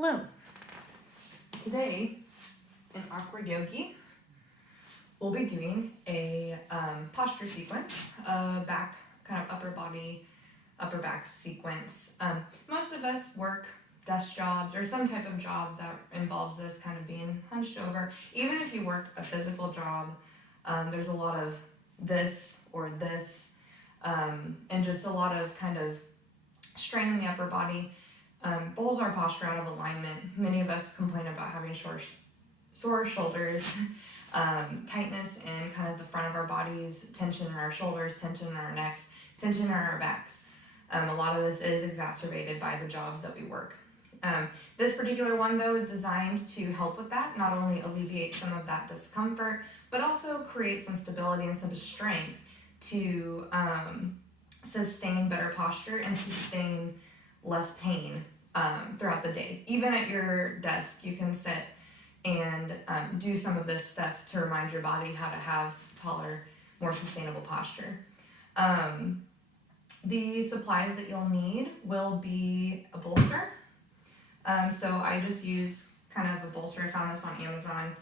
Hello. Today in Awkward Yogi, we'll be doing a posture sequence, back, kind of upper body, upper back sequence. Most of us work desk jobs or some type of job that involves us kind of being hunched over. Even if you work a physical job, there's a lot of this or this, and just a lot of kind of strain in the upper body. Pulls our posture out of alignment. Many of us complain about having sore shoulders, tightness in kind of the front of our bodies, tension in our shoulders, tension in our necks, tension in our backs. A lot of this is exacerbated by the jobs that we work. This particular one though is designed to help with that, not only alleviate some of that discomfort, but also create some stability and some strength to sustain better posture and sustain less pain throughout the day. Even at your desk, you can sit and do some of this stuff to remind your body how to have taller, more sustainable posture. The supplies that you'll need will be a bolster. So I just use kind of a bolster. I found this on Amazon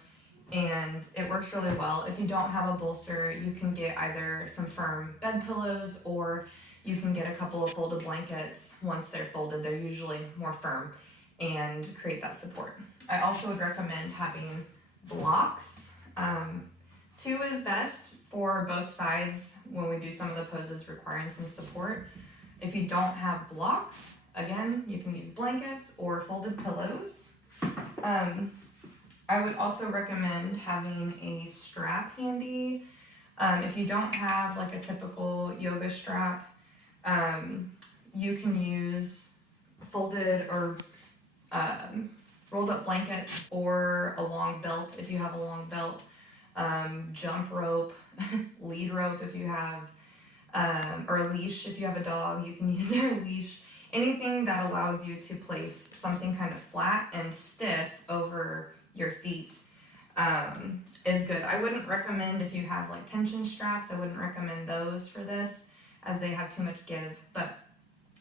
and it works really well. If you don't have a bolster, you can get either some firm bed pillows or you can get a couple of folded blankets. Once they're folded, they're usually more firm and create that support. I also would recommend having blocks. 2 is best for both sides when we do some of the poses requiring some support. If you don't have blocks, again, you can use blankets or folded pillows. I would also recommend having a strap handy. If you don't have like a typical yoga strap, you can use folded or rolled up blankets or a long belt if you have a long belt, jump rope, lead rope if you have, or a leash if you have a dog, you can use their leash. Anything that allows you to place something kind of flat and stiff over your feet is good. I wouldn't recommend if you have like tension straps, I wouldn't recommend those for this as they have too much give, but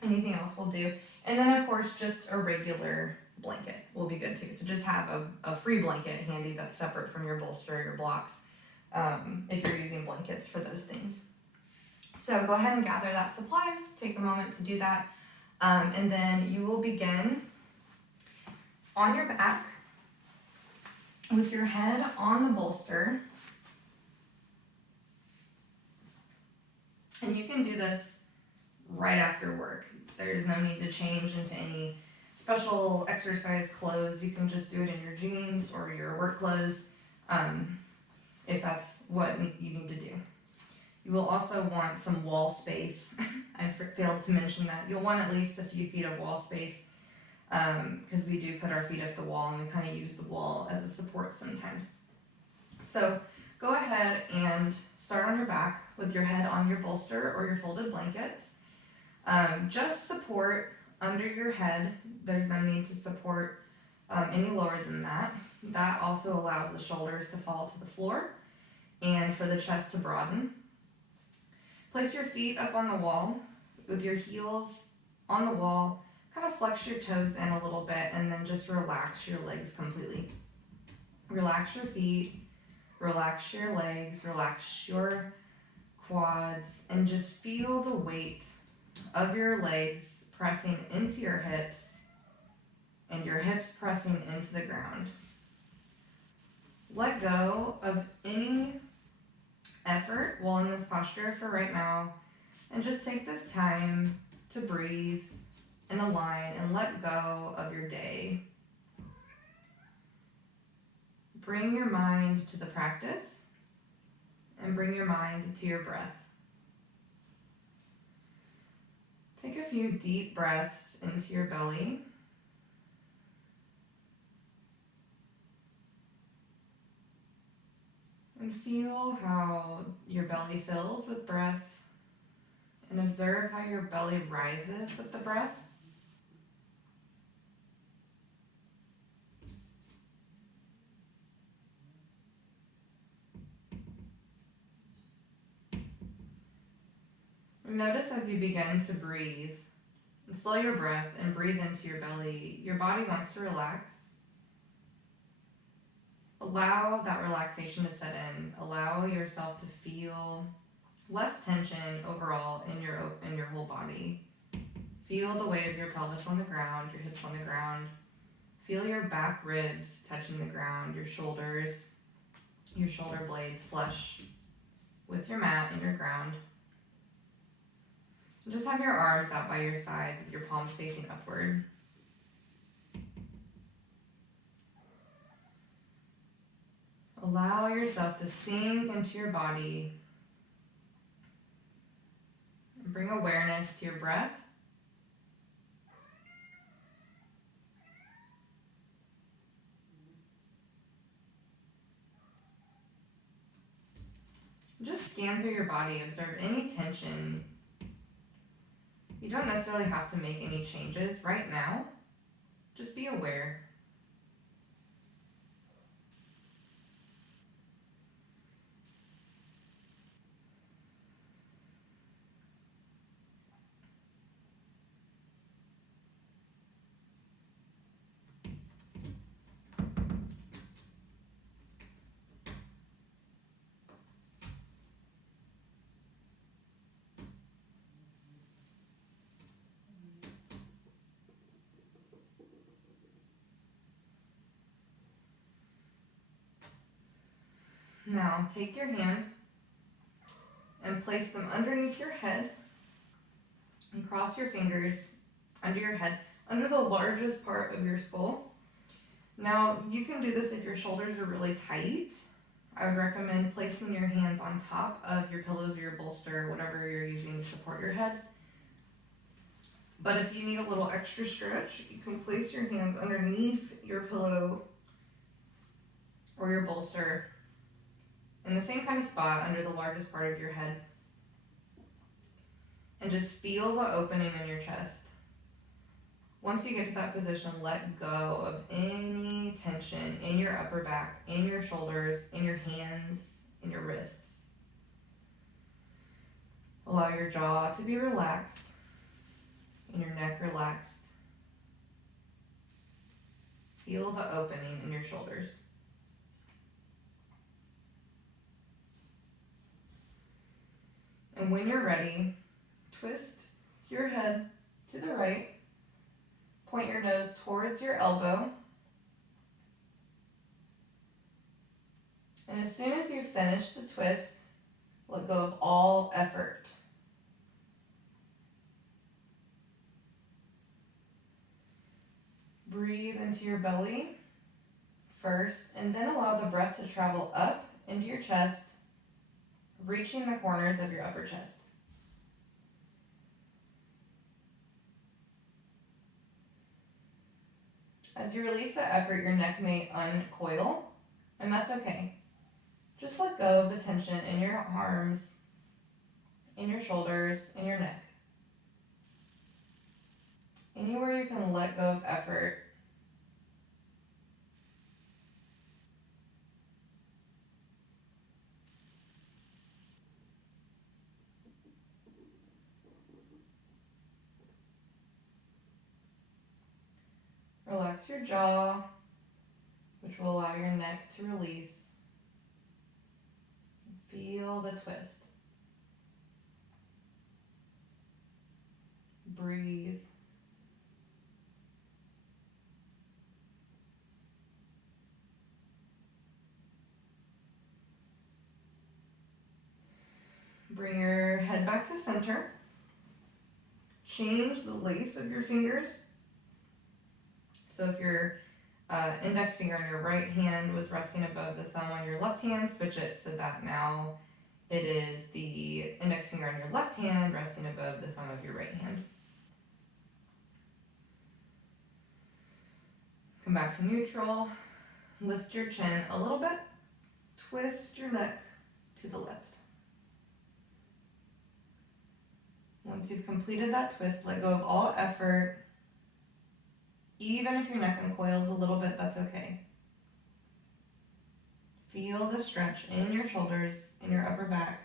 anything else will do. And then of course, just a regular blanket will be good too. So just have a free blanket handy that's separate from your bolster or your blocks if you're using blankets for those things. So go ahead and gather that supplies, take a moment to do that. And then you will begin on your back with your head on the bolster. And you can do this right after work. There's no need to change into any special exercise clothes. You can just do it in your jeans or your work clothes if that's what you need to do. You will also want some wall space. I failed to mention that. You'll want at least a few feet of wall space because we do put our feet up the wall and we kind of use the wall as a support sometimes. So go ahead and start on your back with your head on your bolster or your folded blankets. Just support under your head. There's no need to support any lower than that. That also allows the shoulders to fall to the floor and for the chest to broaden. Place your feet up on the wall with your heels on the wall. Kind of flex your toes in a little bit and then just relax your legs completely. Relax your feet, relax your legs, relax your quads, and just feel the weight of your legs pressing into your hips and your hips pressing into the ground. Let go of any effort while in this posture for right now, and just take this time to breathe and align and let go of your day. Bring your mind to the practice and bring your mind to your breath. Take a few deep breaths into your belly. And feel how your belly fills with breath and observe how your belly rises with the breath. Notice as you begin to breathe, Slow your breath and breathe into your belly. Your body wants to relax. Allow that relaxation to set in. Allow yourself to feel less tension overall in your whole body. Feel the weight of your pelvis on the ground, your hips on the ground. Feel your back ribs touching the ground, your shoulders, your shoulder blades flush with your mat and your ground. And just have your arms out by your sides with your palms facing upward. Allow yourself to sink into your body and bring awareness to your breath. Just scan through your body, observe any tension. You don't necessarily have to make any changes right now. Just be aware. Now, take your hands and place them underneath your head and cross your fingers under your head, under the largest part of your skull. Now, you can do this if your shoulders are really tight. I would recommend placing your hands on top of your pillows or your bolster, whatever you're using to support your head. But if you need a little extra stretch, you can place your hands underneath your pillow or your bolster in the same kind of spot under the largest part of your head. And just feel the opening in your chest. Once you get to that position, let go of any tension in your upper back, in your shoulders, in your hands, in your wrists. Allow your jaw to be relaxed and your neck relaxed. Feel the opening in your shoulders. And when you're ready, twist your head to the right. Point your nose towards your elbow. And as soon as you finish the twist, let go of all effort. Breathe into your belly first, and then allow the breath to travel up into your chest, reaching the corners of your upper chest. As you release that effort, your neck may uncoil, and that's okay. Just let go of the tension in your arms, in your shoulders, in your neck. Anywhere you can let go of effort. Relax your jaw, which will allow your neck to release. Feel the twist. Breathe. Bring your head back to center. Change the lace of your fingers. So if your index finger on your right hand was resting above the thumb on your left hand, switch it so that now it is the index finger on your left hand resting above the thumb of your right hand. Come back to neutral. Lift your chin a little bit. Twist your neck to the left. Once you've completed that twist, let go of all effort. Even if your neck uncoils a little bit, that's okay. Feel the stretch in your shoulders, in your upper back.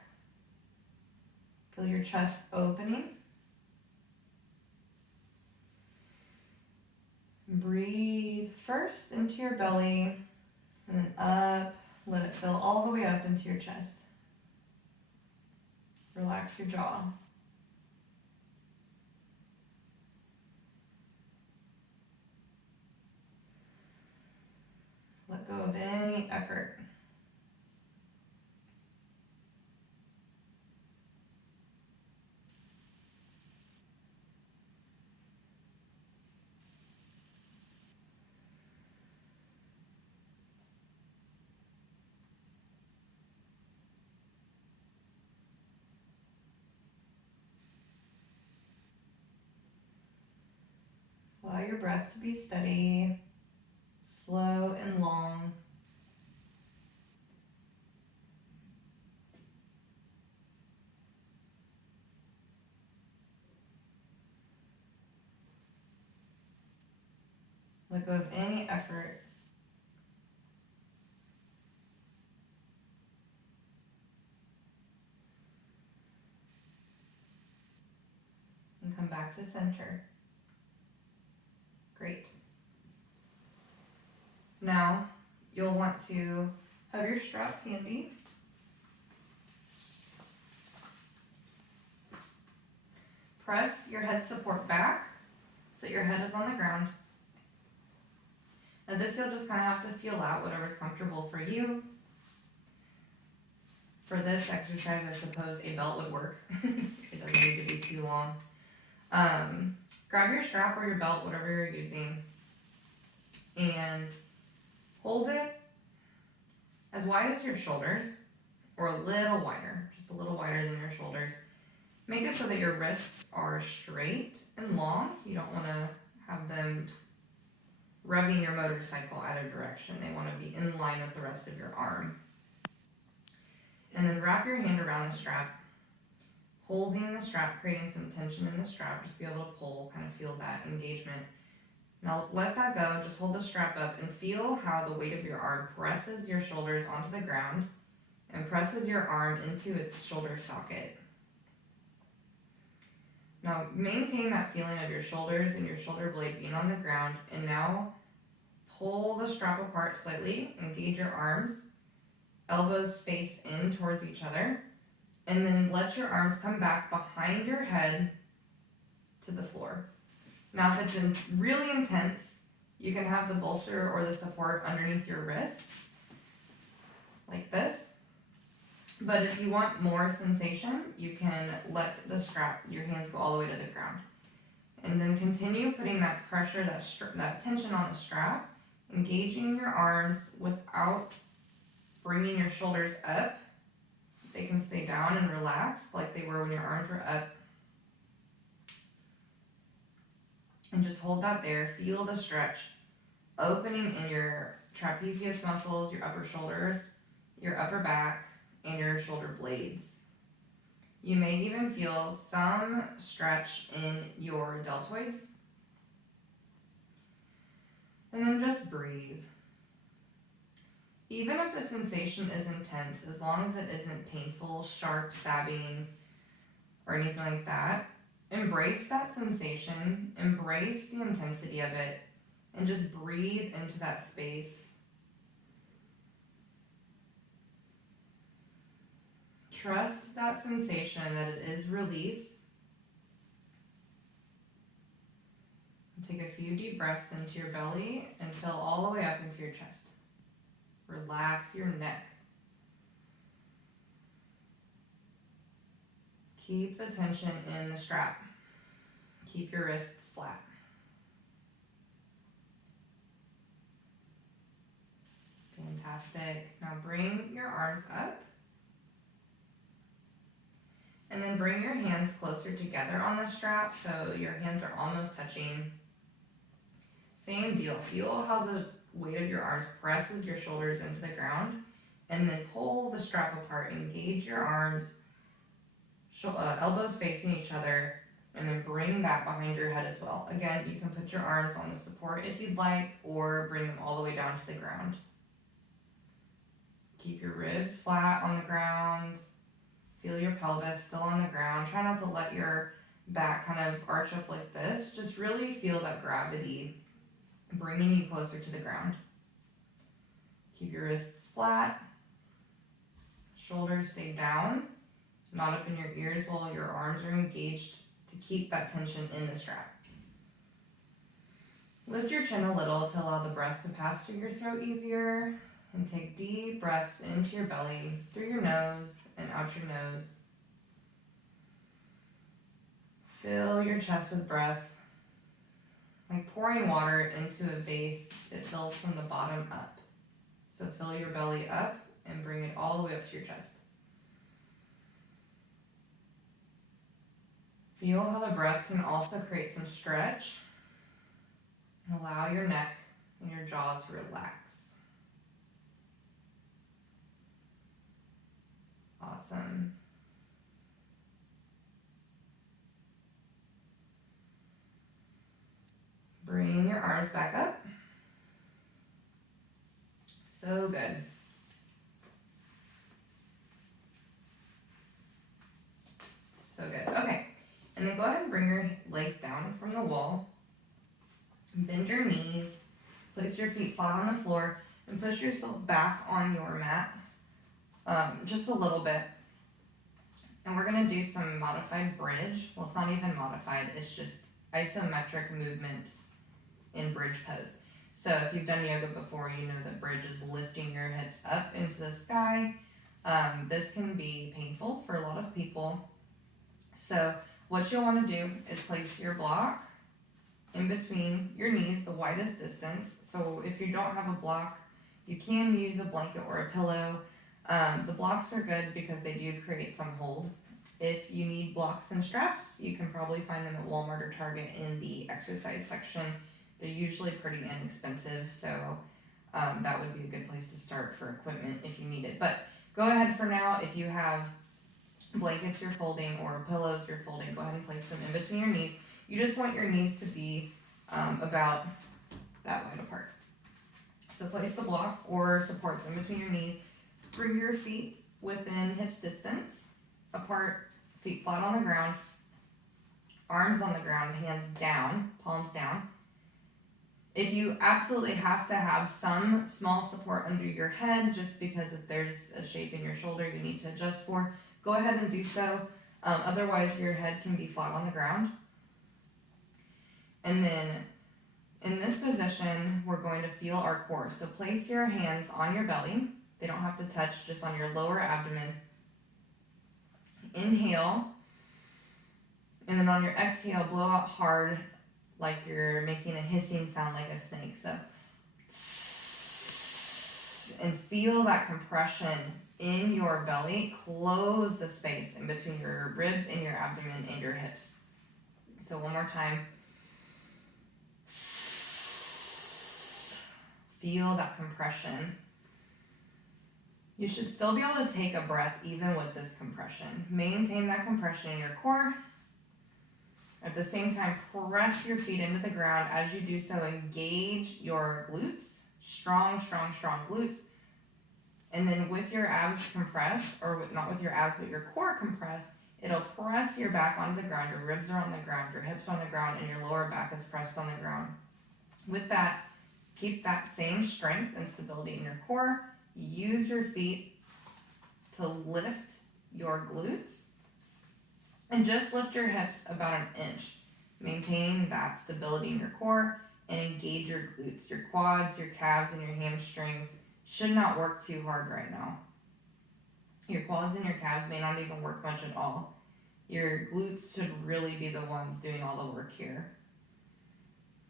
Feel your chest opening. Breathe first into your belly, and then up. Let it fill all the way up into your chest. Relax your jaw. Let go of any effort. Allow your breath to be steady, slow and long. Let go of any effort. And come back to center. Great. Now, you'll want to have your strap handy. Press your head support back so your head is on the ground. Now this you'll just kind of have to feel out whatever's comfortable for you. For this exercise, I suppose a belt would work. It doesn't need to be too long. Grab your strap or your belt, whatever you're using, and hold it as wide as your shoulders, or a little wider, just a little wider than your shoulders. Make it so that your wrists are straight and long. You don't want to have them rubbing your motorcycle either direction. They want to be in line with the rest of your arm. And then wrap your hand around the strap, holding the strap, creating some tension in the strap. Just be able to pull, kind of feel that engagement. Now let that go, just hold the strap up and feel how the weight of your arm presses your shoulders onto the ground and presses your arm into its shoulder socket. Now maintain that feeling of your shoulders and your shoulder blade being on the ground, and now pull the strap apart slightly, engage your arms, elbows face in towards each other, and then let your arms come back behind your head to the floor. Now if it's really intense, you can have the bolster or the support underneath your wrists, like this. But if you want more sensation, you can let the strap, your hands go all the way to the ground. And then continue putting that pressure, that tension on the strap, engaging your arms without bringing your shoulders up. They can stay down and relax like they were when your arms were up. And just hold that there. Feel the stretch, opening in your trapezius muscles, your upper shoulders, your upper back, and your shoulder blades. You may even feel some stretch in your deltoids. And then just breathe. Even if the sensation is intense, as long as it isn't painful, sharp, stabbing, or anything like that, embrace that sensation, embrace the intensity of it, and just breathe into that space. Trust that sensation, that it is release. Take a few deep breaths into your belly and fill all the way up into your chest. Relax your neck. Keep the tension in the strap. Keep your wrists flat. Fantastic. Now bring your arms up. And then bring your hands closer together on the strap so your hands are almost touching. Same deal. Feel how the weight of your arms presses your shoulders into the ground. And then pull the strap apart. Engage your arms, elbows facing each other, and then bring that behind your head as well. Again, you can put your arms on the support if you'd like, or bring them all the way down to the ground. Keep your ribs flat on the ground. Feel your pelvis still on the ground. Try not to let your back kind of arch up like this. Just really feel that gravity. bringing you closer to the ground. Keep your wrists flat, shoulders stay down, not up in your ears while your arms are engaged to keep that tension in the strap. Lift your chin a little to allow the breath to pass through your throat easier, and take deep breaths into your belly, through your nose and out your nose. Fill your chest with breath. Like pouring water into a vase, it fills from the bottom up. So fill your belly up and bring it all the way up to your chest. Feel how the breath can also create some stretch. And allow your neck and your jaw to relax. Awesome. Bring your arms back up. So good. So good. Okay. And then go ahead and bring your legs down from the wall. Bend your knees. Place your feet flat on the floor and push yourself back on your mat. Just a little bit. And we're going to do some modified bridge. Well, it's not even modified. It's just isometric movements in bridge pose. So if you've done yoga before, you know that bridge is lifting your hips up into the sky. This can be painful for a lot of people. So what you'll want to do is place your block in between your knees, the widest distance. So if you don't have a block, you can use a blanket or a pillow. The blocks are good because they do create some hold. If you need blocks and straps, you can probably find them at Walmart or Target in the exercise section. They're usually pretty inexpensive, so that would be a good place to start for equipment if you need it. But go ahead for now, if you have blankets you're folding or pillows you're folding, go ahead and place them in between your knees. You just want your knees to be about that wide apart. So place the block or supports in between your knees. Bring your feet within hips distance, apart, feet flat on the ground, arms on the ground, hands down, palms down. If you absolutely have to have some small support under your head, just because if there's a shape in your shoulder you need to adjust for, go ahead and do so. Otherwise, your head can be flat on the ground. And then in this position, we're going to feel our core. So place your hands on your belly. They don't have to touch, just on your lower abdomen. Inhale. And then on your exhale, blow out hard like you're making a hissing sound like a snake. So, and feel that compression in your belly. Close the space in between your ribs and your abdomen and your hips. So one more time. Feel that compression. You should still be able to take a breath even with this compression. Maintain that compression in your core. At the same time, press your feet into the ground. As you do so, engage your glutes. Strong, strong, strong glutes. And then with your abs compressed, or not with your abs, but your core compressed, it'll press your back onto the ground. Your ribs are on the ground, your hips are on the ground, and your lower back is pressed on the ground. With that, keep that same strength and stability in your core. Use your feet to lift your glutes. And just lift your hips about an inch. Maintain that stability in your core and engage your glutes. Your quads, your calves, and your hamstrings should not work too hard right now. Your quads and your calves may not even work much at all. Your glutes should really be the ones doing all the work here.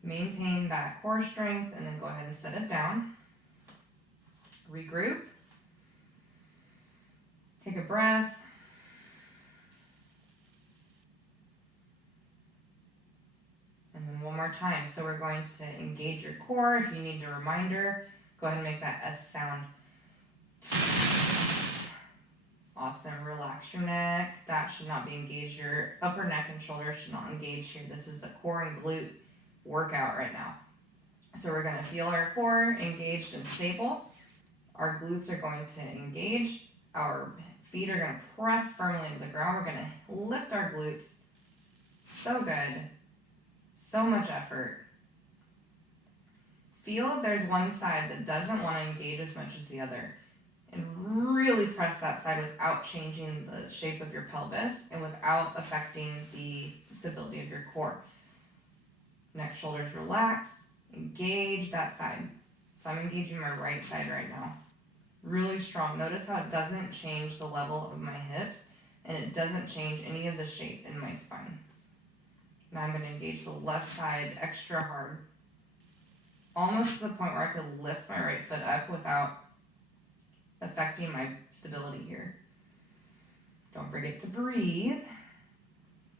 Maintain that core strength and then go ahead and set it down. Regroup. Take a breath. And then one more time. So we're going to engage your core. If you need a reminder, go ahead and make that S sound. Awesome. Relax your neck. That should not be engaged. Your upper neck and shoulders should not engage here. This is a core and glute workout right now. So we're going to feel our core engaged and stable. Our glutes are going to engage. Our feet are going to press firmly into the ground. We're going to lift our glutes. So good. So much effort. feel if there's one side that doesn't want to engage as much as the other. And really press that side without changing the shape of your pelvis and without affecting the stability of your core. Neck, shoulders relax. Engage that side. So I'm engaging my right side right now. Really strong. Notice how it doesn't change the level of my hips and it doesn't change any of the shape in my spine. Now I'm going to engage the left side extra hard. Almost to the point where I could lift my right foot up without affecting my stability here. Don't forget to breathe.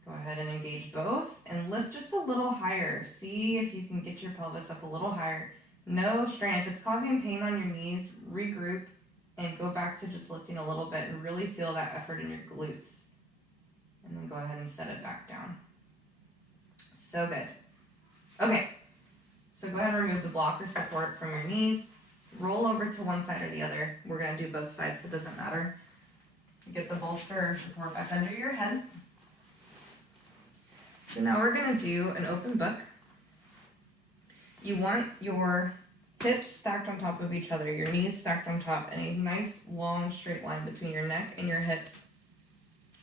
Go ahead and engage both and lift just a little higher. See if you can get your pelvis up a little higher. No strain. If it's causing pain on your knees, regroup and go back to just lifting a little bit and really feel that effort in your glutes. And then go ahead and set it back down. So good. Okay, so go ahead and remove the block or support from your knees. Roll over to one side or the other. We're going to do both sides, so it doesn't matter. Get the bolster or support back under your head. So now we're going to do an open book. You want your hips stacked on top of each other, your knees stacked on top, and a nice long straight line between your neck and your hips,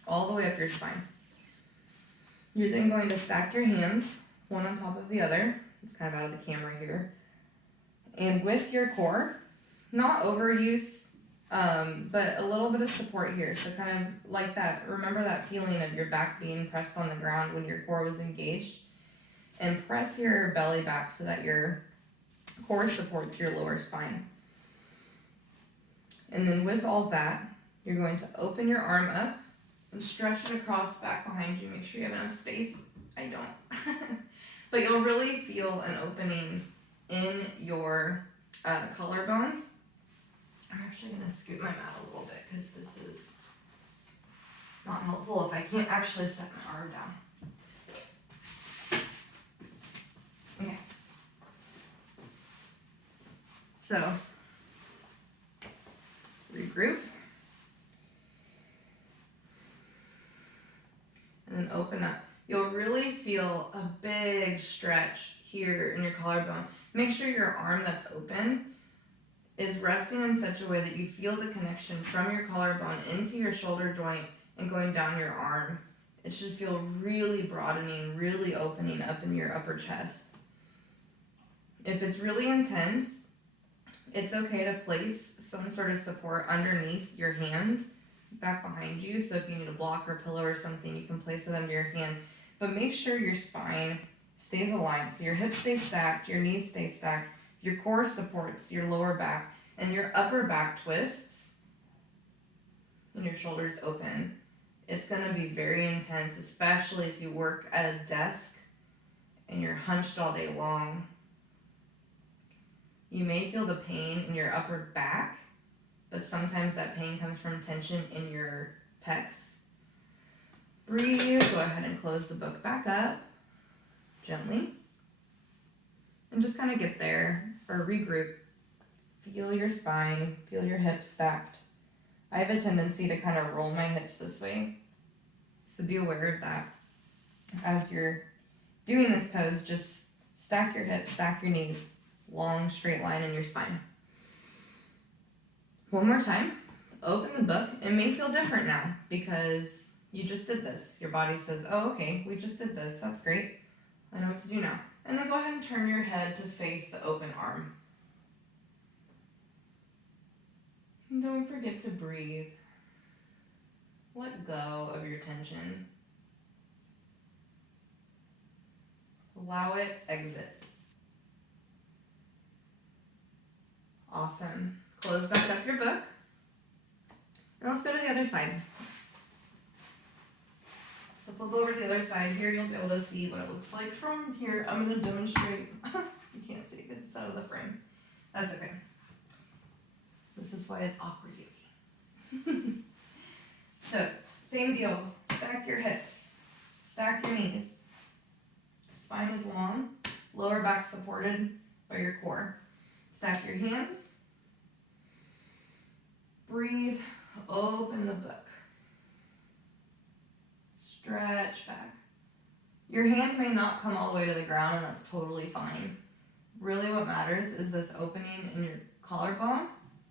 all the way up your spine. You're then going to stack your hands, one on top of the other. It's kind of out of the camera here. And with your core, not overuse, but a little bit of support here. So kind of like that, remember that feeling of your back being pressed on the ground when your core was engaged? And press your belly back so that your core supports your lower spine. And then with all that, you're going to open your arm up and stretch it across back behind you. Make sure you have enough space. I don't. But you'll really feel an opening in your collarbones. I'm actually going to scoot my mat a little bit because this is not helpful if I can't actually set my arm down. Okay. So, regroup. And then open up. You'll really feel a big stretch here in your collarbone. Make sure your arm that's open is resting in such a way that you feel the connection from your collarbone into your shoulder joint and going down your arm. It should feel really broadening, really opening up in your upper chest. If it's really intense, it's okay to place some sort of support underneath your hand back behind you. So if you need a block or pillow or something, you can place it under your hand. But make sure your spine stays aligned. So your hips stay stacked, your knees stay stacked, your core supports your lower back, and your upper back twists, and your shoulders open. It's going to be very intense, especially if you work at a desk and you're hunched all day long. You may feel the pain in your upper back, but sometimes that pain comes from tension in your pecs. Breathe. Go ahead and close the book back up gently. And just kind of get there or regroup. Feel your spine, feel your hips stacked. I have a tendency to kind of roll my hips this way, so be aware of that. As you're doing this pose, just stack your hips, stack your knees, long straight line in your spine. One more time, open the book. It may feel different now because you just did this. Your body says, oh, okay, we just did this, that's great. I know what to do now. And then go ahead and turn your head to face the open arm. And don't forget to breathe. Let go of your tension. Allow it exit. Awesome. Close back up your book. And let's go to the other side. So flip over to the other side. Here you'll be able to see what it looks like from here. I'm going to demonstrate. You can't see because it's out of the frame. That's okay. This is why it's awkward, Yogi. So, same deal. Stack your hips. Stack your knees. Spine is long. Lower back supported by your core. Stack your hands. Breathe. Open the book. Stretch back. Your hand may not come all the way to the ground, and that's totally fine. Really what matters is this opening in your collarbone,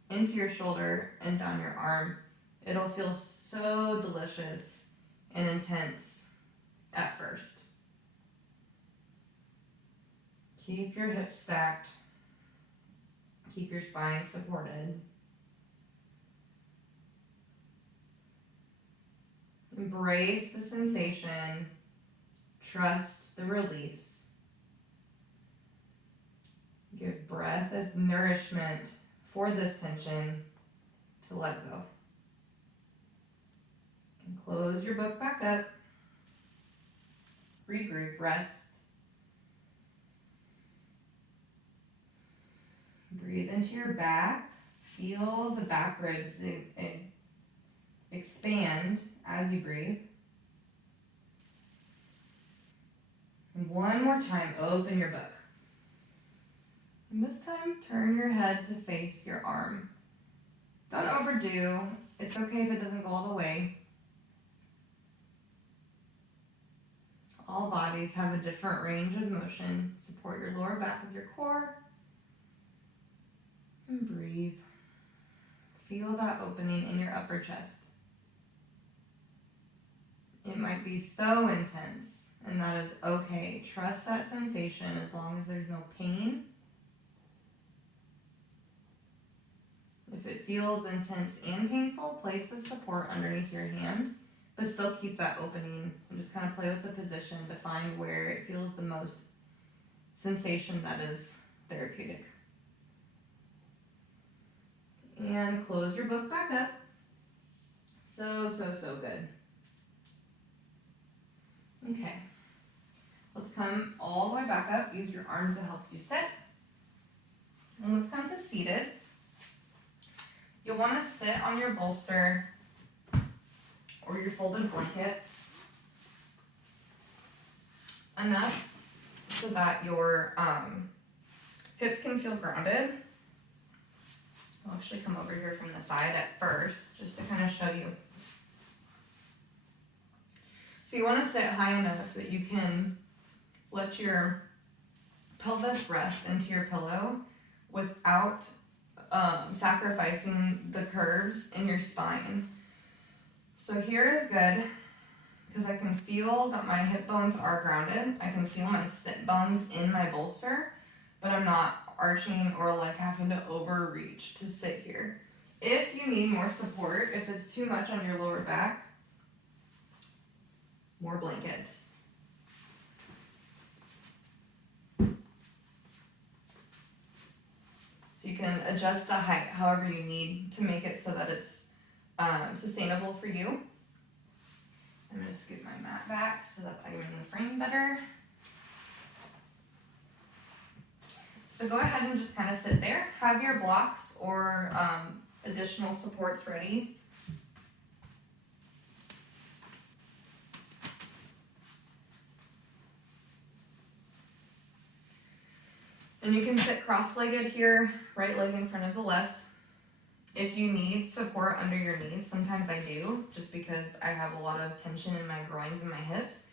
into your shoulder, and down your arm. It'll feel so delicious and intense at first. Keep your hips stacked. Keep your spine supported. Embrace the sensation. Trust the release. Give breath as nourishment for this tension to let go. And close your book back up. Regroup, rest. Breathe into your back. Feel the back ribs expand as you breathe. And one more time, open your book. And this time, turn your head to face your arm. Don't overdo. It's okay if it doesn't go all the way. All bodies have a different range of motion. Support your lower back with your core. And breathe. Feel that opening in your upper chest. It might be so intense, and that is okay. Trust that sensation as long as there's no pain. If it feels intense and painful, place the support underneath your hand, but still keep that opening and just kind of play with the position to find where it feels the most sensation that is therapeutic. And close your book back up. So good. Okay. Let's come all the way back up. Use your arms to help you sit. And let's come to seated. You'll want to sit on your bolster or your folded blankets enough so that your hips can feel grounded. I'll actually come over here from the side at first just to kind of show you. So you want to sit high enough that you can let your pelvis rest into your pillow without sacrificing the curves in your spine. So here is good because I can feel that my hip bones are grounded. I can feel my sit bones in my bolster, but I'm not arching or like having to overreach to sit here. If you need more support, if it's too much on your lower back, more blankets. So you can adjust the height however you need to make it so that it's sustainable for you. I'm going to scoot my mat back so that I'm in the frame better. So go ahead and just kind of sit there. Have your blocks or additional supports ready. And you can sit cross-legged here, right leg in front of the left. If you need support under your knees, sometimes I do, just because I have a lot of tension in my groins and my hips.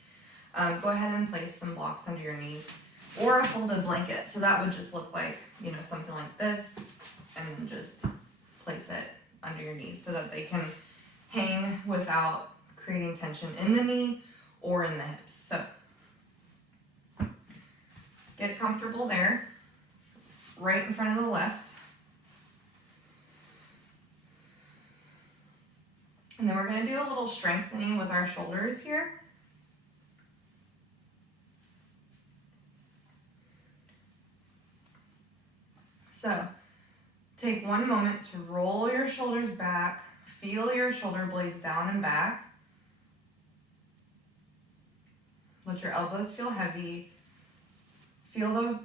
Go ahead and place some blocks under your knees or a folded blanket. So that would just look like, something like this, and then just place it under your knees so that they can hang without creating tension in the knee or in the hips. So get comfortable there, right in front of the left. And then we're going to do a little strengthening with our shoulders here. So take one moment to roll your shoulders back, feel your shoulder blades down and back. Let your elbows feel heavy. Feel the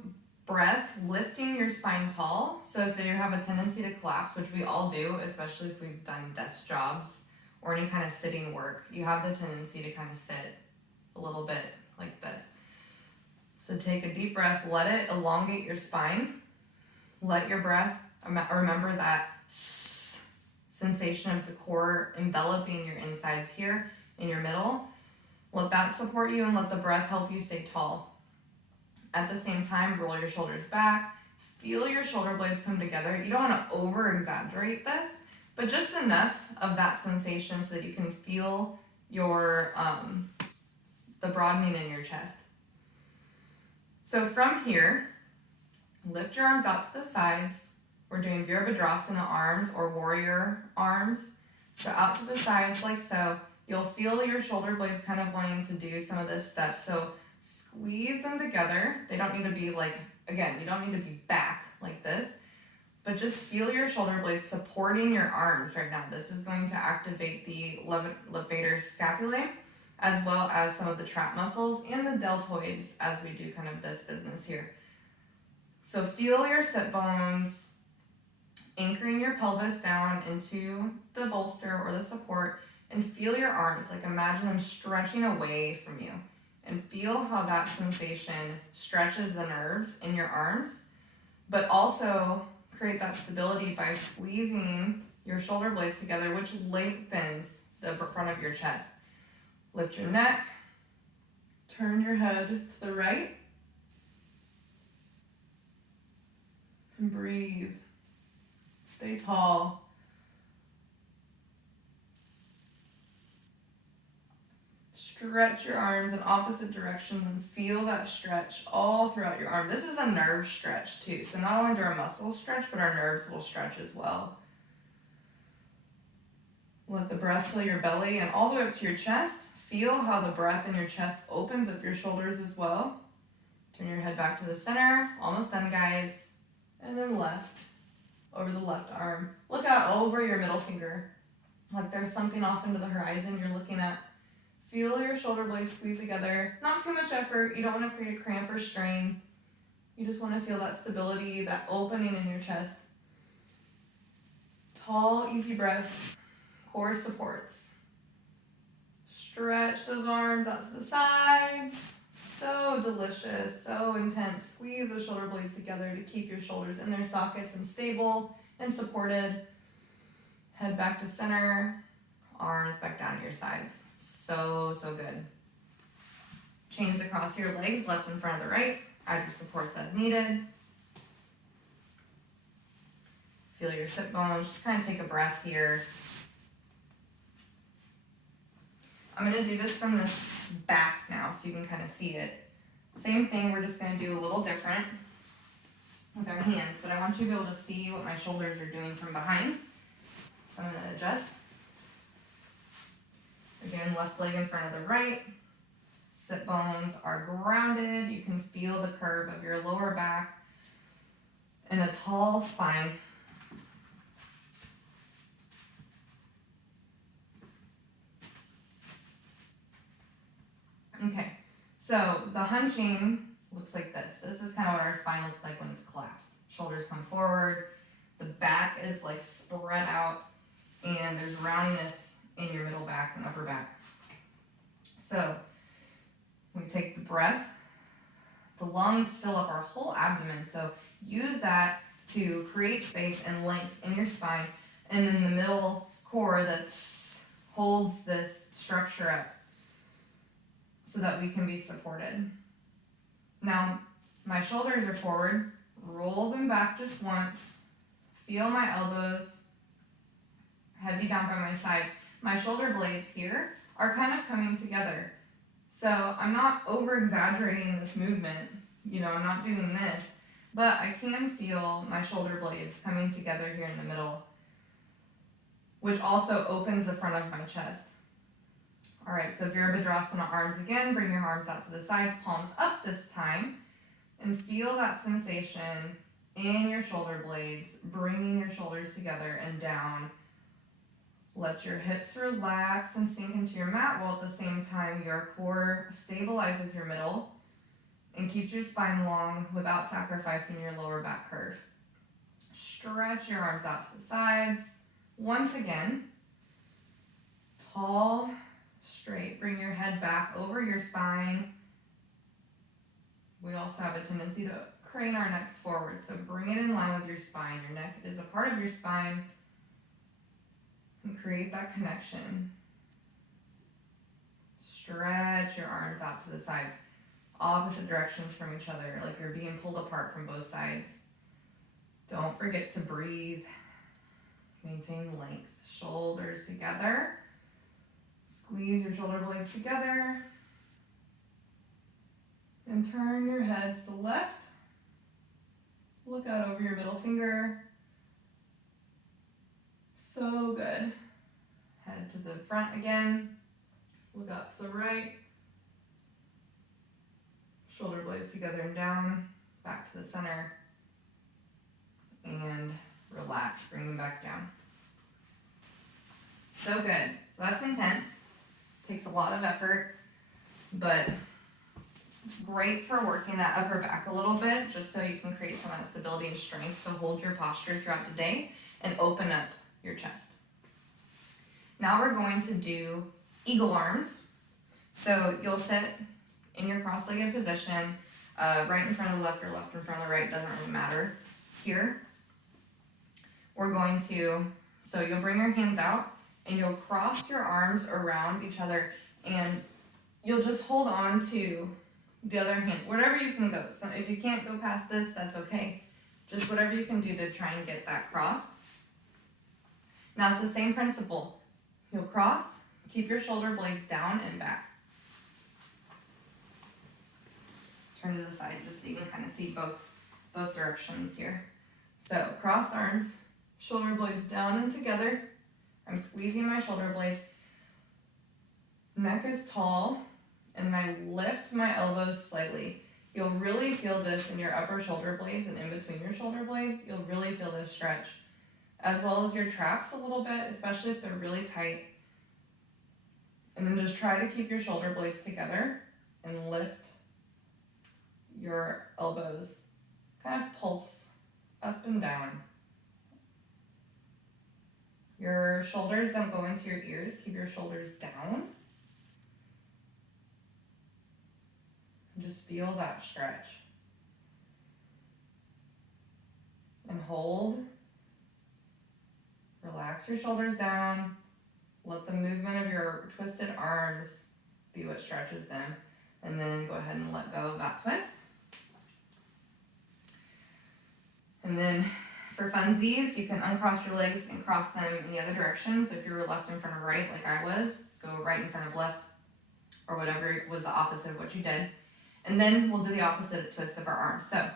breath lifting your spine tall. So if you have a tendency to collapse, which we all do, especially if we've done desk jobs or any kind of sitting work, you have the tendency to kind of sit a little bit like this. So take a deep breath, let it elongate your spine. Let your breath, remember that sensation of the core enveloping your insides here in your middle. Let that support you and let the breath help you stay tall. At the same time, roll your shoulders back. Feel your shoulder blades come together. You don't want to over exaggerate this, but just enough of that sensation so that you can feel your the broadening in your chest. So from here, lift your arms out to the sides. We're doing Virabhadrasana arms or warrior arms. So out to the sides like so. You'll feel your shoulder blades kind of wanting to do some of this stuff. So squeeze them together. They don't need to be like, again, you don't need to be back like this, but just feel your shoulder blades supporting your arms right now. This is going to activate the levator scapulae, as well as some of the trap muscles and the deltoids as we do kind of this business here. So feel your sit bones anchoring your pelvis down into the bolster or the support, and feel your arms, like imagine them stretching away from you, and feel how that sensation stretches the nerves in your arms, but also create that stability by squeezing your shoulder blades together, which lengthens the front of your chest. Lift your neck, turn your head to the right, and breathe. Stay tall. Stretch your arms in opposite directions and feel that stretch all throughout your arm. This is a nerve stretch too. So not only do our muscles stretch, but our nerves will stretch as well. Let the breath fill your belly and all the way up to your chest. Feel how the breath in your chest opens up your shoulders as well. Turn your head back to the center. Almost done, guys. And then left. Over the left arm. Look out over your middle finger. Like there's something off into the horizon you're looking at. Feel your shoulder blades squeeze together. Not too much effort. You don't want to create a cramp or strain. You just want to feel that stability, that opening in your chest. Tall, easy breaths. Core supports. Stretch those arms out to the sides. So delicious, so intense. Squeeze those shoulder blades together to keep your shoulders in their sockets and stable and supported. Head back to center. Arms back down to your sides. So good. Change the cross of your legs, left in front of the right. Add your supports as needed. Feel your sit bones. Just kind of take a breath here. I'm going to do this from this back now so you can kind of see it. Same thing, we're just going to do a little different with our hands, but I want you to be able to see what my shoulders are doing from behind. So I'm going to adjust. Again, left leg in front of the right. Sit bones are grounded. You can feel the curve of your lower back and a tall spine. Okay, so the hunching looks like this. This is kind of what our spine looks like when it's collapsed. Shoulders come forward, the back is like spread out, and there's roundness in your middle back and upper back. So we take the breath. The lungs fill up our whole abdomen, so use that to create space and length in your spine, and then the middle core that holds this structure up so that we can be supported. Now, my shoulders are forward. Roll them back just once. Feel my elbows heavy down by my sides. My shoulder blades here are kind of coming together. So I'm not over exaggerating this movement. You know, I'm not doing this, but I can feel my shoulder blades coming together here in the middle, which also opens the front of my chest. All right, so Virabhadrasana arms again. Bring your arms out to the sides, palms up this time, and feel that sensation in your shoulder blades, bringing your shoulders together and down. Let your hips relax and sink into your mat, while at the same time your core stabilizes your middle and keeps your spine long without sacrificing your lower back curve. Stretch your arms out to the sides. Once again, tall, straight. Bring your head back over your spine. We also have a tendency to crane our necks forward, so bring it in line with your spine. Your neck is a part of your spine, and create that connection. Stretch your arms out to the sides. opposite directions from each other, like you're being pulled apart from both sides. Don't forget to breathe. Maintain length. Shoulders together. Squeeze your shoulder blades together. And turn your head to the left. Look out over your middle finger. So good. Head to the front again. Look out to the right. Shoulder blades together and down. Back to the center. And relax, bring them back down. So good. So that's intense. Takes a lot of effort, but it's great for working that upper back a little bit, just so you can create some of that stability and strength to hold your posture throughout the day and open up your chest. Now we're going to do eagle arms. So you'll sit in your cross-legged position, right in front of the left or left in front of the right, doesn't really matter. Here, we're going to, so you'll bring your hands out and you'll cross your arms around each other and you'll just hold on to the other hand, wherever you can go. So if you can't go past this, that's okay. Just whatever you can do to try and get that crossed. Now it's the same principle. You'll cross, keep your shoulder blades down and back. Turn to the side just so you can kind of see both directions here. So crossed arms, shoulder blades down and together. I'm squeezing my shoulder blades. Neck is tall, and I lift my elbows slightly. You'll really feel this in your upper shoulder blades and in between your shoulder blades. You'll really feel this stretch, as well as your traps a little bit, especially if they're really tight. And then just try to keep your shoulder blades together and lift your elbows. Kind of pulse up and down. Your shoulders don't go into your ears. Keep your shoulders down. And just feel that stretch. And hold. Relax your shoulders down. Let the movement of your twisted arms be what stretches them. And then go ahead and let go of that twist. And then for funsies, you can uncross your legs and cross them in the other direction. So if you were left in front of right, like I was, go right in front of left, or whatever was the opposite of what you did. And then we'll do the opposite twist of our arms. So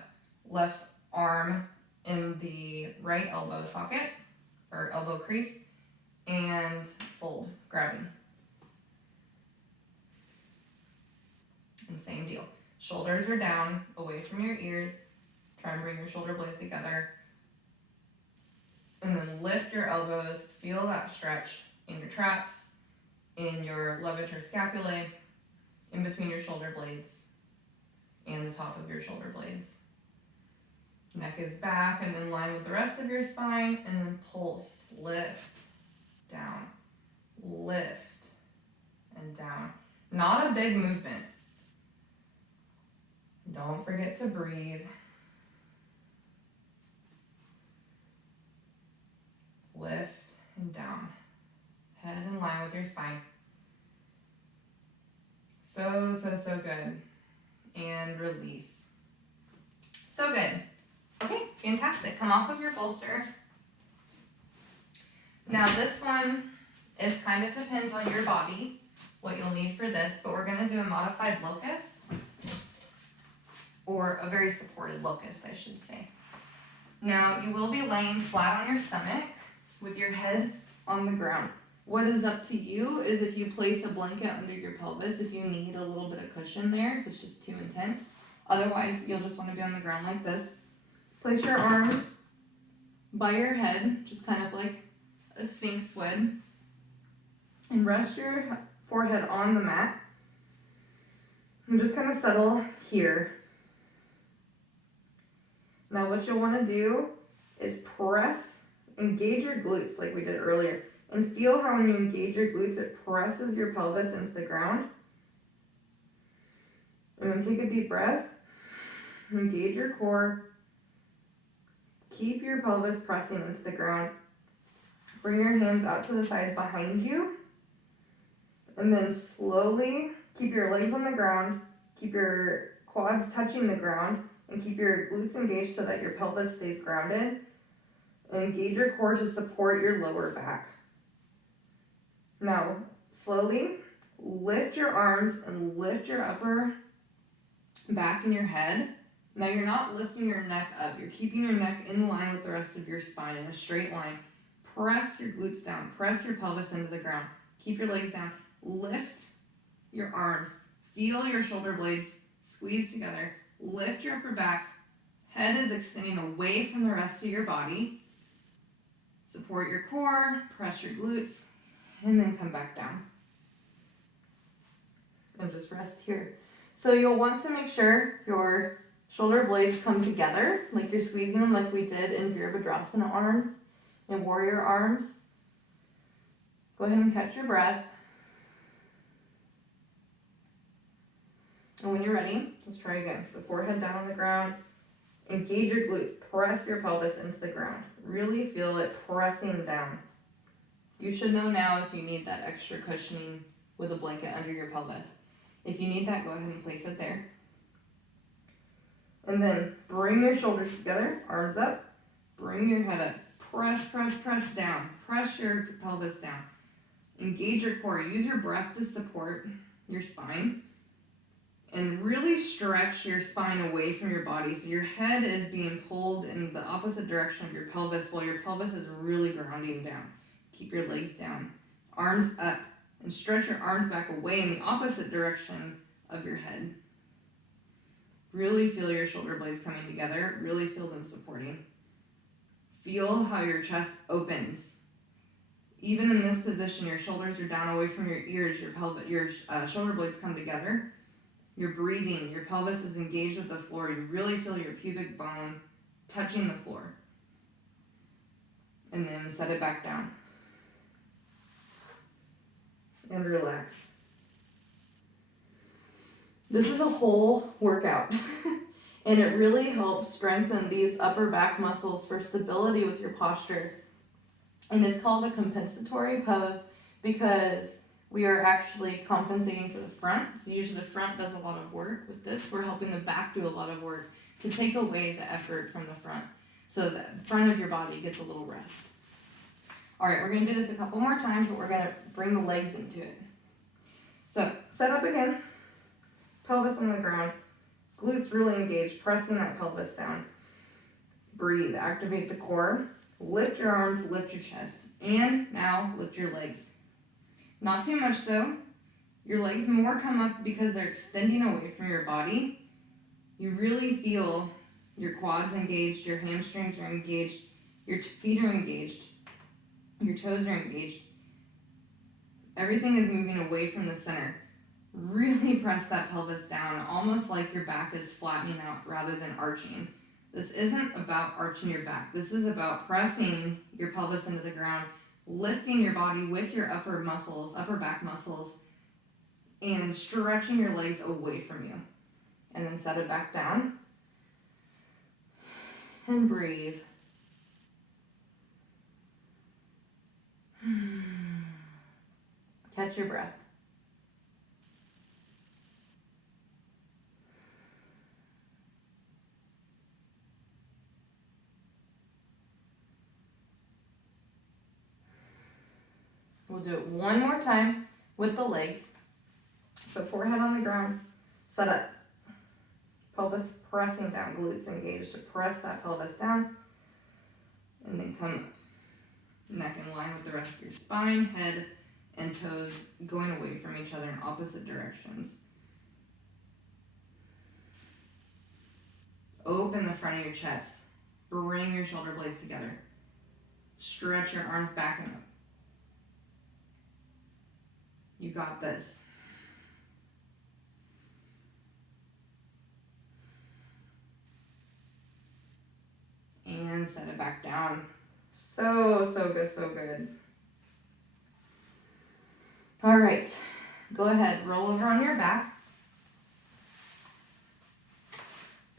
left arm in the right elbow socket, or elbow crease, and fold, grabbing. And same deal. Shoulders are down, away from your ears. Try and bring your shoulder blades together. And then lift your elbows, feel that stretch in your traps, in your levator scapulae, in between your shoulder blades, and the top of your shoulder blades. Neck is back and in line with the rest of your spine, and then pulse, lift, down, lift, and down. Not a big movement. Don't forget to breathe. Lift and down. Head in line with your spine. So good. And release. So good. Okay, fantastic. Come off of your bolster. Now this one is kind of depends on your body, what you'll need for this, but we're gonna do a modified locust, or a very supported locust, I should say. Now you will be laying flat on your stomach with your head on the ground. What is up to you is if you place a blanket under your pelvis, if you need a little bit of cushion there, if it's just too intense. Otherwise, you'll just want to be on the ground like this. Place your arms by your head, just kind of like a sphinx would. And rest your forehead on the mat. And just kind of settle here. Now what you'll want to do is engage your glutes like we did earlier. And feel how when you engage your glutes, it presses your pelvis into the ground. And then take a deep breath. Engage your core. Keep your pelvis pressing into the ground. Bring your hands out to the sides behind you. And then slowly keep your legs on the ground. Keep your quads touching the ground, and keep your glutes engaged so that your pelvis stays grounded. And engage your core to support your lower back. Now, slowly lift your arms and lift your upper back and your head. Now you're not lifting your neck up, you're keeping your neck in line with the rest of your spine in a straight line. Press your glutes down, press your pelvis into the ground. Keep your legs down, lift your arms, feel your shoulder blades squeeze together, lift your upper back, head is extending away from the rest of your body. Support your core, press your glutes, and then come back down. And just rest here. So you'll want to make sure your shoulder blades come together, like you're squeezing them like we did in Virabhadrasana arms and warrior arms. Go ahead and catch your breath. And when you're ready, let's try again. So forehead down on the ground. Engage your glutes. Press your pelvis into the ground. Really feel it pressing down. You should know now if you need that extra cushioning with a blanket under your pelvis. If you need that, go ahead and place it there. And then bring your shoulders together, arms up. Bring your head up. Press, press, press down. Press your pelvis down. Engage your core. Use your breath to support your spine. And really stretch your spine away from your body. So your head is being pulled in the opposite direction of your pelvis while your pelvis is really grounding down. Keep your legs down. Arms up. And stretch your arms back away in the opposite direction of your head. Really feel your shoulder blades coming together. Really feel them supporting. Feel how your chest opens. Even in this position, your shoulders are down away from your ears. Your shoulder blades come together. You're breathing, your pelvis is engaged with the floor. You really feel your pubic bone touching the floor. And then set it back down. And relax. This is a whole workout. And it really helps strengthen these upper back muscles for stability with your posture. And it's called a compensatory pose because we are actually compensating for the front. So usually the front does a lot of work. With this, we're helping the back do a lot of work to take away the effort from the front so that the front of your body gets a little rest. All right, we're gonna do this a couple more times, but we're gonna bring the legs into it. So set up again, pelvis on the ground, glutes really engaged, pressing that pelvis down. Breathe, activate the core, lift your arms, lift your chest, and now lift your legs. Not too much though. Your legs more come up because they're extending away from your body. You really feel your quads engaged, your hamstrings are engaged, your feet are engaged, your toes are engaged. Everything is moving away from the center. Really press that pelvis down, almost like your back is flattening out rather than arching. This isn't about arching your back. This is about pressing your pelvis into the ground, lifting your body with your upper back muscles, and stretching your legs away from you. And then set it back down. And breathe. Catch your breath. We'll do it one more time with the legs. So forehead on the ground, set up. Pelvis pressing down, glutes engaged to press that pelvis down. And then come up. Neck in line with the rest of your spine, head and toes going away from each other in opposite directions. Open the front of your chest. Bring your shoulder blades together. Stretch your arms back and up. You got this. And set it back down. So good, so good. All right, go ahead, roll over on your back.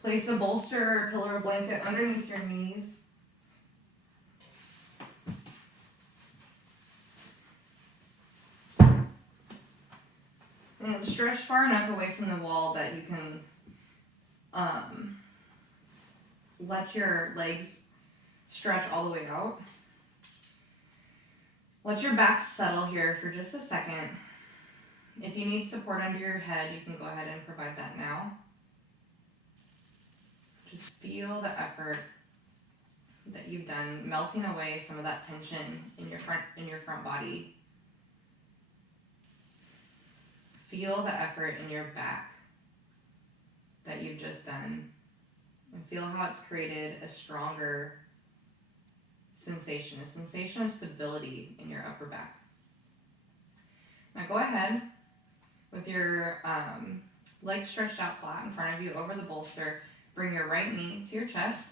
Place a bolster or a pillow or blanket underneath your knees. And stretch far enough away from the wall that you can Let your legs stretch all the way out. Let your back settle here for just a second. If you need support under your head, you can go ahead and provide that now. Just feel the effort that you've done, melting away some of that tension in your front body. Feel the effort in your back that you've just done, and feel how it's created a stronger sensation, a sensation of stability in your upper back. Now go ahead with your legs stretched out flat in front of you over the bolster. Bring your right knee to your chest.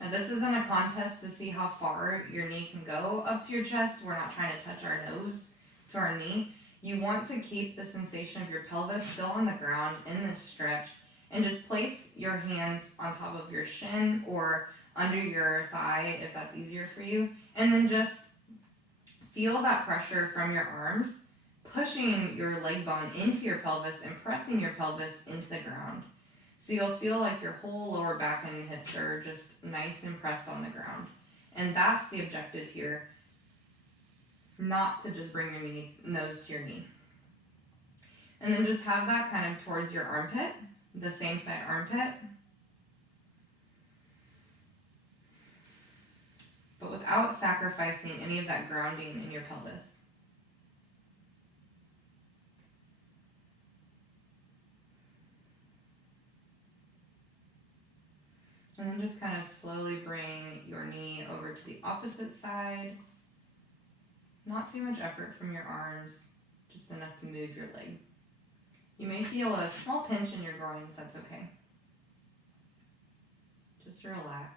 Now this isn't a contest to see how far your knee can go up to your chest. We're not trying to touch our nose to our knee. You want to keep the sensation of your pelvis still on the ground in this stretch, and just place your hands on top of your shin or under your thigh if that's easier for you, and then just feel that pressure from your arms pushing your leg bone into your pelvis and pressing your pelvis into the ground. So you'll feel like your whole lower back and hips are just nice and pressed on the ground. And that's the objective here, not to just bring your nose to your knee. And then just have that kind of towards your armpit, the same side armpit, but without sacrificing any of that grounding in your pelvis. And then just kind of slowly bring your knee over to the opposite side. Not too much effort from your arms, just enough to move your leg. You may feel a small pinch in your groins, that's okay. Just relax.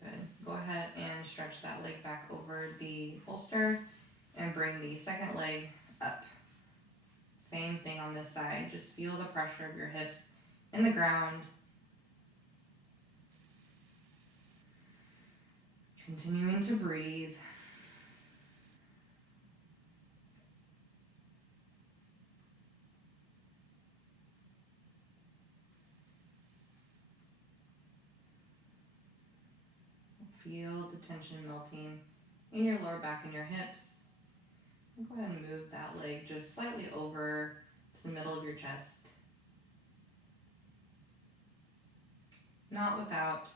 Good. Go ahead and stretch that leg back over the bolster and bring the second leg up. Same thing on this side. Just feel the pressure of your hips in the ground. Continuing to breathe. Feel the tension melting in your lower back and your hips. And go ahead and move that leg just slightly over to the middle of your chest. Not without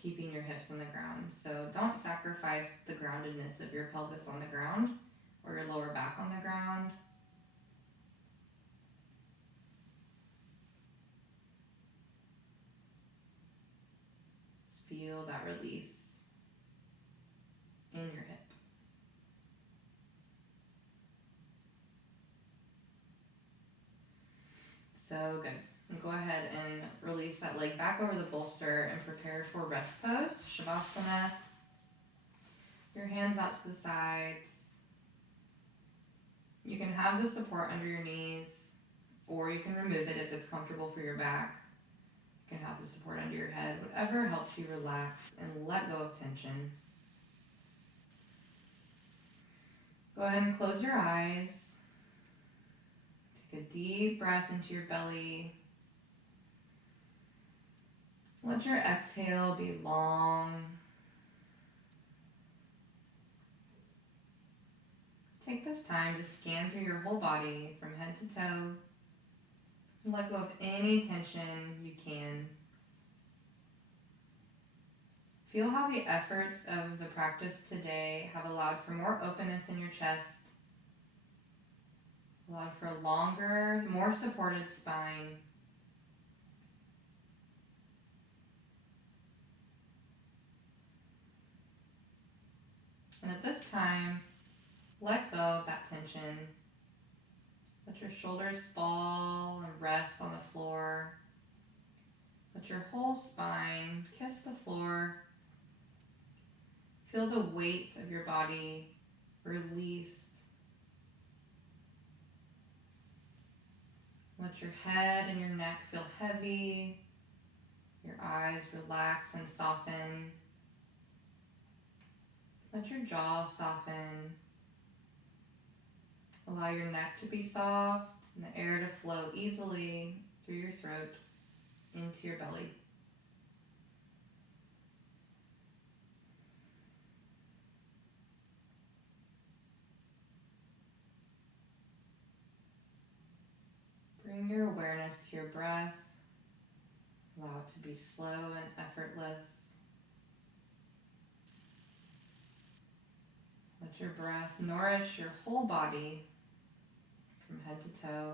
keeping your hips on the ground. So don't sacrifice the groundedness of your pelvis on the ground or your lower back on the ground. Just feel that release in your hip. So good. And go ahead and release that leg back over the bolster and prepare for rest pose, Shavasana. Your hands out to the sides. You can have the support under your knees, or you can remove it if it's comfortable for your back. You can have the support under your head, whatever helps you relax and let go of tension. Go ahead and close your eyes. Take a deep breath into your belly. Let your exhale be long. Take this time to scan through your whole body from head to toe. Let go of any tension you can. Feel how the efforts of the practice today have allowed for more openness in your chest, allowed for a longer, more supported spine. And at this time, let go of that tension. Let your shoulders fall and rest on the floor. Let your whole spine kiss the floor. Feel the weight of your body released. Let your head and your neck feel heavy. Your eyes relax and soften. Let your jaw soften. Allow your neck to be soft and the air to flow easily through your throat into your belly. Bring your awareness to your breath. Allow it to be slow and effortless. Let your breath nourish your whole body from head to toe.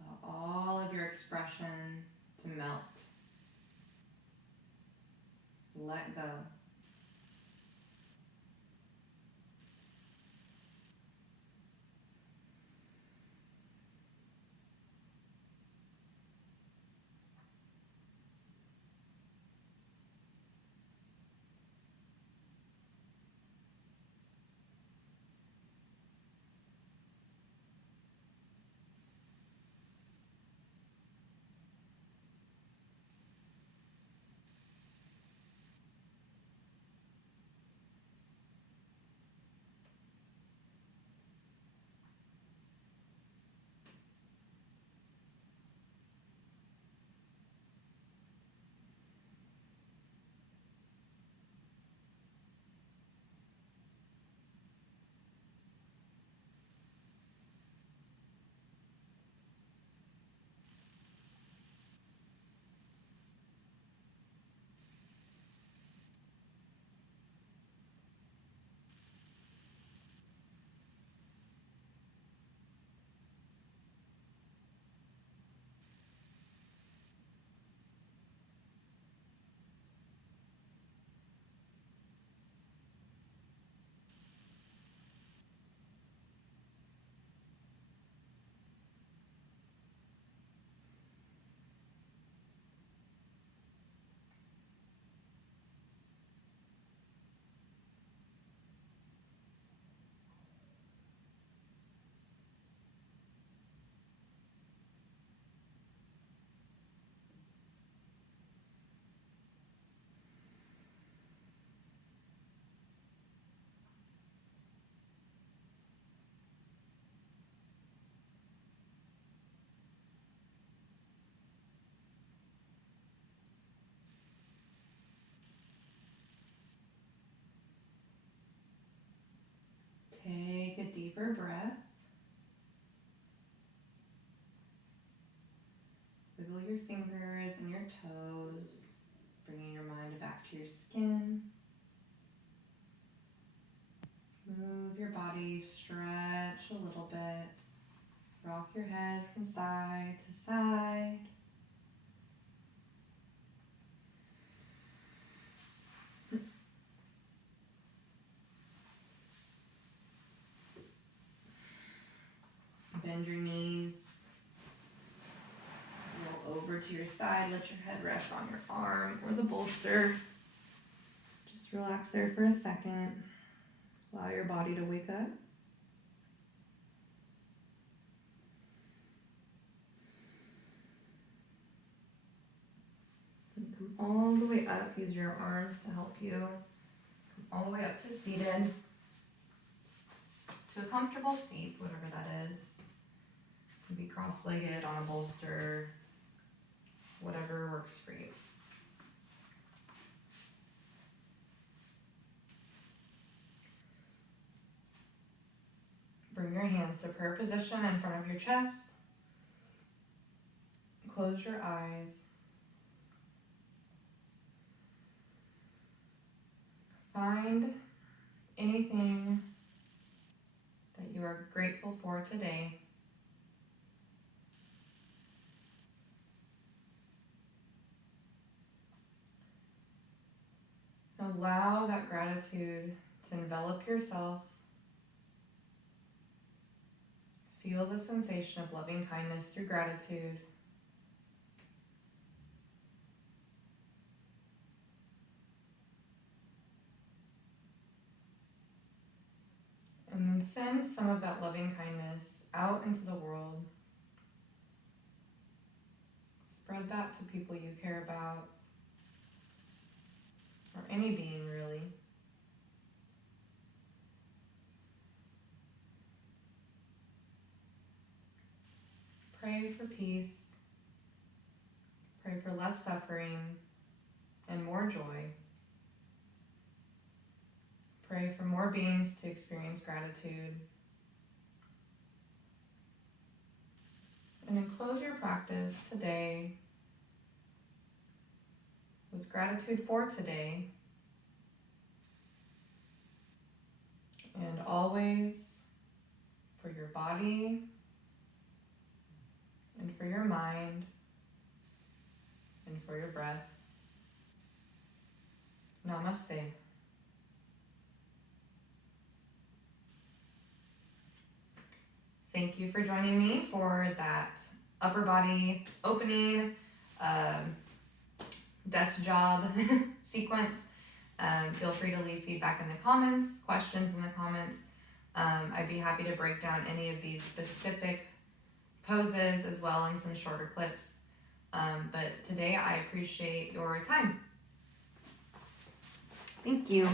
Allow all of your expression to melt. Let go. Take a deeper breath. Wiggle your fingers and your toes, bringing your mind back to your skin. Move your body, stretch a little bit. Rock your head from side to side. Bend your knees. Roll over to your side. Let your head rest on your arm or the bolster. Just relax there for a second. Allow your body to wake up. And come all the way up. Use your arms to help you. Come all the way up to seated. To a comfortable seat, whatever that is. You can be cross-legged on a bolster, whatever works for you. Bring your hands to prayer position in front of your chest. Close your eyes. Find anything that you are grateful for today. Allow that gratitude to envelop yourself. Feel the sensation of loving kindness through gratitude. And then send some of that loving kindness out into the world. Spread that to people you care about, or any being really. Pray for peace. Pray for less suffering and more joy. Pray for more beings to experience gratitude. And then close your practice today with gratitude for today and always for your body and for your mind and for your breath. Namaste. Thank you for joining me for that upper body opening desk job sequence. Feel free to leave feedback in the comments, questions in the comments. I'd be happy to break down any of these specific poses as well in some shorter clips. But today I appreciate your time. Thank you.